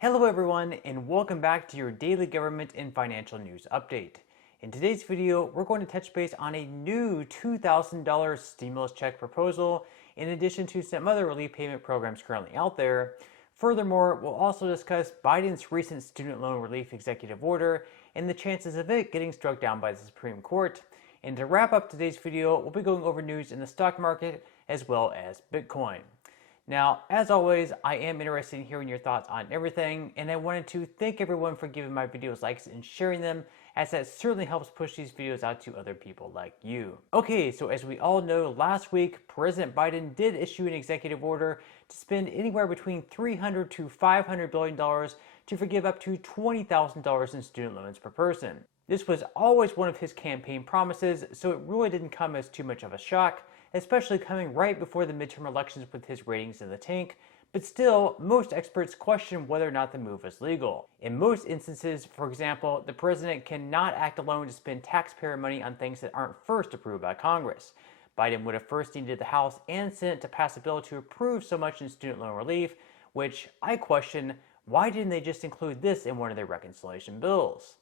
Hello everyone, and welcome back to your daily government and financial news update. In today's video, we're going to touch base on a new $2,000 stimulus check proposal, in addition to some other relief payment programs currently out there. Furthermore, we'll also discuss Biden's recent student loan relief executive order and the chances of it getting struck down by the Supreme Court. And to wrap up today's video, we'll be going over news in the stock market as well as Bitcoin. Now, as always, I am interested in hearing your thoughts on everything, and I wanted to thank everyone for giving my videos likes and sharing them, as that certainly helps push these videos out to other people like you. Okay, so as we all know, last week, President Biden did issue an executive order to spend anywhere between $300 to $500 billion to forgive up to $20,000 in student loans per person. This was always one of his campaign promises, so it really didn't come as too much of a shock, especially coming right before the midterm elections with his ratings in the tank. But still, most experts question whether or not the move is legal. In most instances, for example, the president cannot act alone to spend taxpayer money on things that aren't first approved by Congress. Biden would have first needed the House and Senate to pass a bill to approve so much in student loan relief, which I question, why didn't they just include this in one of their reconciliation bills?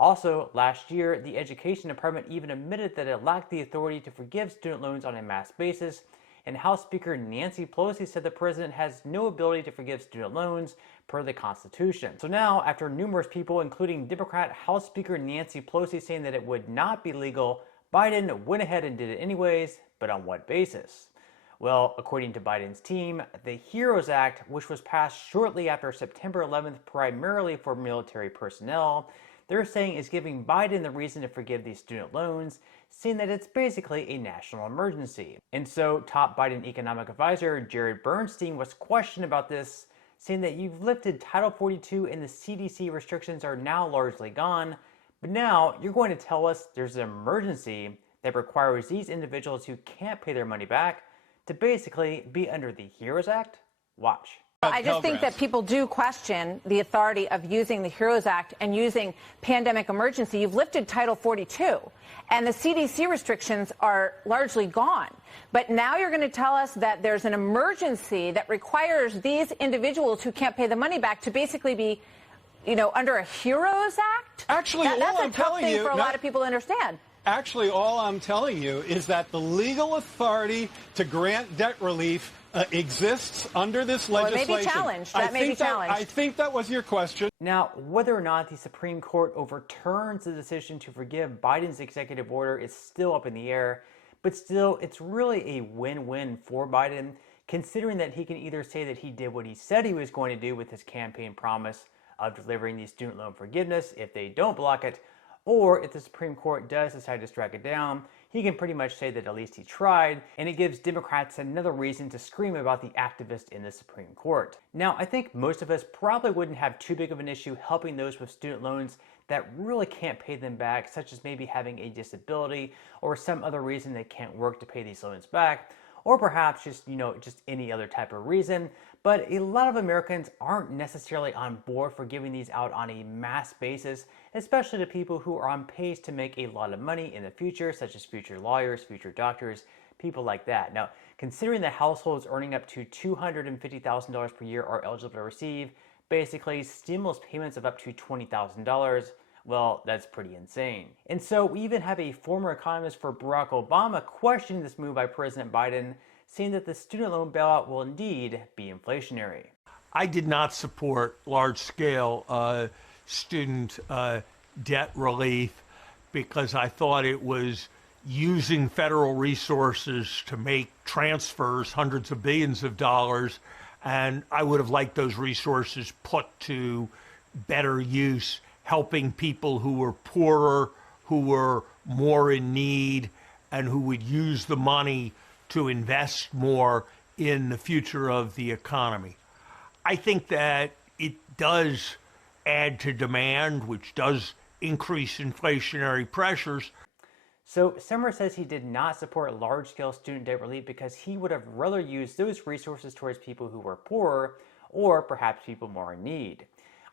Also, last year, the Education Department even admitted that it lacked the authority to forgive student loans on a mass basis, and House Speaker Nancy Pelosi said the president has no ability to forgive student loans per the Constitution. So now, after numerous people, including Democrat House Speaker Nancy Pelosi, saying that it would not be legal, Biden went ahead and did it anyways, but on what basis? Well, according to Biden's team, the HEROES Act, which was passed shortly after September 11th primarily for military personnel, they're saying is giving Biden the reason to forgive these student loans, saying that it's basically a national emergency. And so top Biden economic advisor Jared Bernstein was questioned about this, saying that you've lifted Title 42 and the CDC restrictions are now largely gone, but now you're going to tell us there's an emergency that requires these individuals who can't pay their money back to basically be under the HEROES Act? Watch. I just think that people do question the authority of using the HEROES Act and using pandemic emergency. You've lifted Title 42, and the CDC restrictions are largely gone. But now you're going to tell us that there's an emergency that requires these individuals who can't pay the money back to basically be, under a HEROES Act? Actually, that's a tough thing for a lot of people to understand. Actually, all I'm telling you is that the legal authority to grant debt relief exists under this legislation. Well, it may be challenged. That may be challenged. I think that was your question. Now, whether or not the Supreme Court overturns the decision to forgive Biden's executive order is still up in the air, but still, it's really a win-win for Biden, considering that he can either say that he did what he said he was going to do with his campaign promise of delivering the student loan forgiveness if they don't block it, or if the Supreme Court does decide to strike it down, he can pretty much say that at least he tried, and it gives Democrats another reason to scream about the activist in the Supreme Court. Now, I think most of us probably wouldn't have too big of an issue helping those with student loans that really can't pay them back, such as maybe having a disability or some other reason they can't work to pay these loans back, or perhaps just any other type of reason. But a lot of Americans aren't necessarily on board for giving these out on a mass basis, especially to people who are on pace to make a lot of money in the future, such as future lawyers, future doctors, people like that. Now, considering that households earning up to $250,000 per year are eligible to receive, basically stimulus payments of up to $20,000, well, that's pretty insane. And so we even have a former economist for Barack Obama questioning this move by President Biden, saying that the student loan bailout will indeed be inflationary. I did not support large-scale student debt relief because I thought it was using federal resources to make transfers, hundreds of billions of dollars, and I would have liked those resources put to better use, helping people who were poorer, who were more in need, and who would use the money to invest more in the future of the economy. I think that it does add to demand, which does increase inflationary pressures. So Summer says he did not support large-scale student debt relief because he would have rather used those resources towards people who were poorer or perhaps people more in need.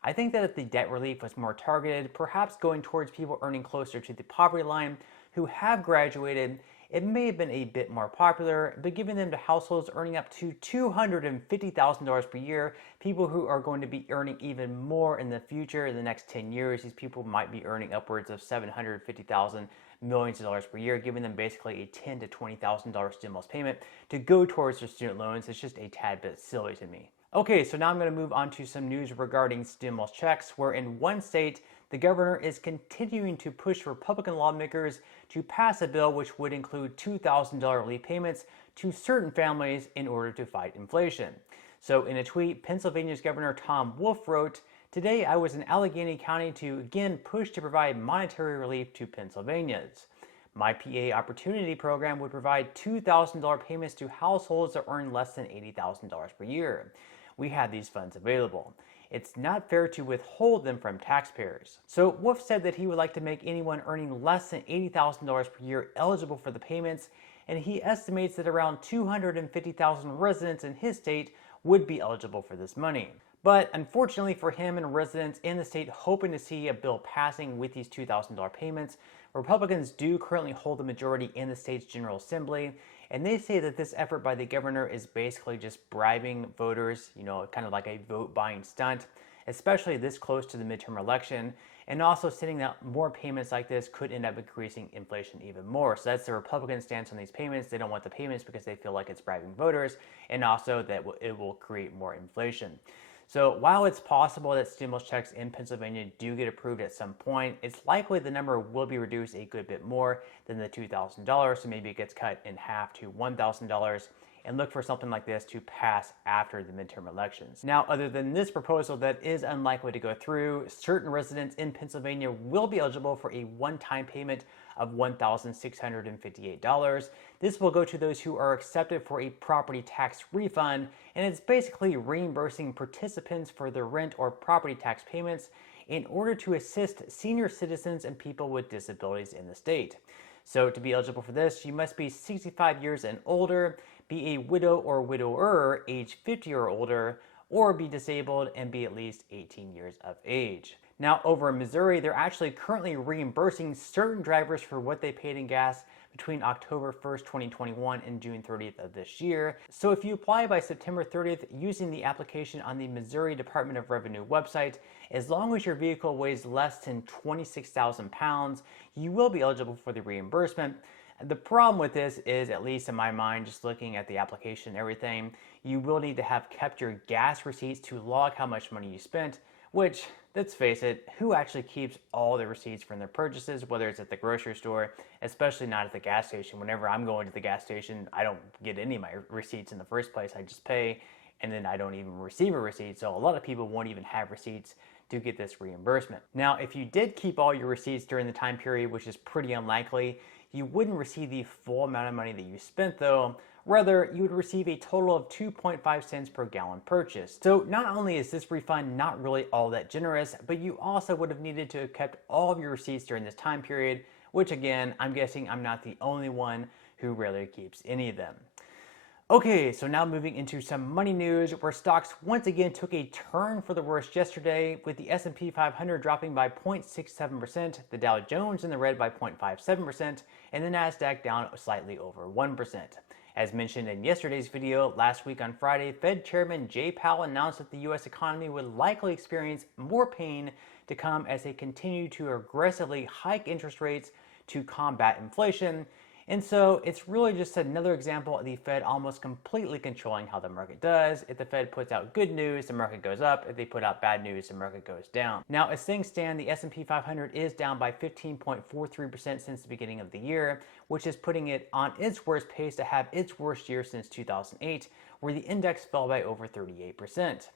I think that if the debt relief was more targeted, perhaps going towards people earning closer to the poverty line who have graduated it may have been a bit more popular, but giving them to households earning up to $250,000 per year, people who are going to be earning even more in the future. In the next 10 years, these people might be earning upwards of $750,000 millions of dollars per year, giving them basically a $10,000 to $20,000 stimulus payment to go towards their student loans. It's just a tad bit silly to me. Okay, so now I'm going to move on to some news regarding stimulus checks, where in one state, the governor is continuing to push Republican lawmakers to pass a bill which would include $2,000 relief payments to certain families in order to fight inflation. So in a tweet, Pennsylvania's Governor Tom Wolf wrote, "Today I was in Allegheny County to again push to provide monetary relief to Pennsylvanians. My PA Opportunity Program would provide $2,000 payments to households that earn less than $80,000 per year. We had these funds available. It's not fair to withhold them from taxpayers." So Wolf said that he would like to make anyone earning less than $80,000 per year eligible for the payments, and he estimates that around 250,000 residents in his state would be eligible for this money. But unfortunately for him and residents in the state hoping to see a bill passing with these $2,000 payments, Republicans do currently hold the majority in the state's General Assembly, and they say that this effort by the governor is basically just bribing voters, kind of like a vote buying stunt, especially this close to the midterm election, and also saying that more payments like this could end up increasing inflation even more. So that's the Republican stance on these payments. They don't want the payments because they feel like it's bribing voters, and also that it will create more inflation. So while it's possible that stimulus checks in Pennsylvania do get approved at some point, it's likely the number will be reduced a good bit more than the $2,000, so maybe it gets cut in half to $1,000, and look for something like this to pass after the midterm elections. Now, other than this proposal that is unlikely to go through, certain residents in Pennsylvania will be eligible for a one-time payment of $1,658. This will go to those who are accepted for a property tax refund, and it's basically reimbursing participants for their rent or property tax payments in order to assist senior citizens and people with disabilities in the state. So to be eligible for this, you must be 65 years and older, be a widow or widower, age 50 or older, or be disabled and be at least 18 years of age. Now, over in Missouri, they're actually currently reimbursing certain drivers for what they paid in gas between October 1st, 2021 and June 30th of this year. So if you apply by September 30th using the application on the Missouri Department of Revenue website, as long as your vehicle weighs less than 26,000 pounds, you will be eligible for the reimbursement. The problem with this is, at least in my mind, just looking at the application and everything, you will need to have kept your gas receipts to log how much money you spent, which, let's face it, who actually keeps all the receipts from their purchases, whether it's at the grocery store, especially not at the gas station. Whenever I'm going to the gas station, I don't get any of my receipts in the first place. I just pay, and then I don't even receive a receipt. So a lot of people won't even have receipts to get this reimbursement. Now, if you did keep all your receipts during the time period, which is pretty unlikely, you wouldn't receive the full amount of money that you spent though. Rather, you would receive a total of 2.5 cents per gallon purchased. So not only is this refund not really all that generous, but you also would have needed to have kept all of your receipts during this time period, which again, I'm guessing I'm not the only one who rarely keeps any of them. Okay, so now moving into some money news, where stocks once again took a turn for the worse yesterday, with the S&P 500 dropping by 0.67%, the Dow Jones in the red by 0.57%, and the Nasdaq down slightly over 1%. As mentioned in yesterday's video, last week on Friday, Fed Chairman Jay Powell announced that the U.S. economy would likely experience more pain to come as they continue to aggressively hike interest rates to combat inflation. And so it's really just another example of the Fed almost completely controlling how the market does. If the Fed puts out good news, the market goes up. If they put out bad news, the market goes down. Now, as things stand, the S&P 500 is down by 15.43% since the beginning of the year, which is putting it on its worst pace to have its worst year since 2008, where the index fell by over 38%.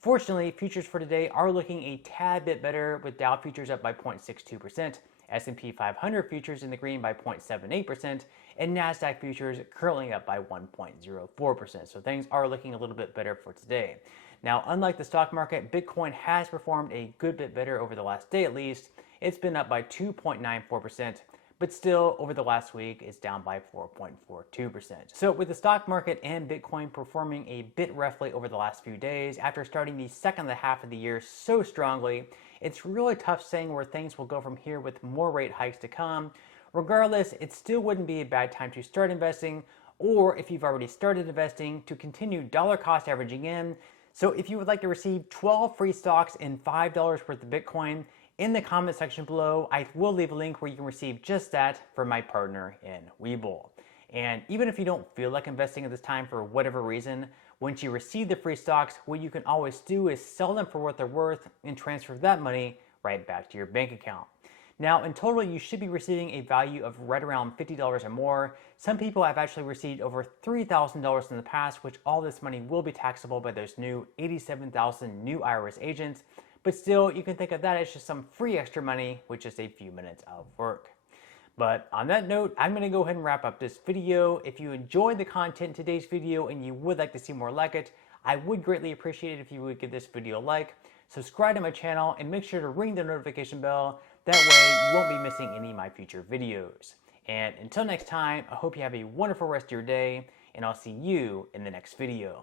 Fortunately, futures for today are looking a tad bit better, with Dow futures up by 0.62%. S&P 500 futures in the green by 0.78%, and NASDAQ futures currently up by 1.04%. So things are looking a little bit better for today. Now, unlike the stock market, Bitcoin has performed a good bit better over the last day at least. It's been up by 2.94%, but still over the last week it's down by 4.42%. So with the stock market and Bitcoin performing a bit roughly over the last few days, after starting the second half of the year so strongly, it's really tough saying where things will go from here with more rate hikes to come. Regardless, it still wouldn't be a bad time to start investing, or if you've already started investing, to continue dollar cost averaging in. So if you would like to receive 12 free stocks and $5 worth of Bitcoin, in the comment section below, I will leave a link where you can receive just that from my partner in Webull. And even if you don't feel like investing at this time for whatever reason, once you receive the free stocks, what you can always do is sell them for what they're worth and transfer that money right back to your bank account. Now, in total, you should be receiving a value of right around $50 or more. Some people have actually received over $3,000 in the past, which all this money will be taxable by those new 87,000 new IRS agents. But still, you can think of that as just some free extra money with just a few minutes of work. But on that note, I'm going to go ahead and wrap up this video. If you enjoyed the content in today's video and you would like to see more like it, I would greatly appreciate it if you would give this video a like, subscribe to my channel, and make sure to ring the notification bell. That way you won't be missing any of my future videos. And until next time, I hope you have a wonderful rest of your day, and I'll see you in the next video.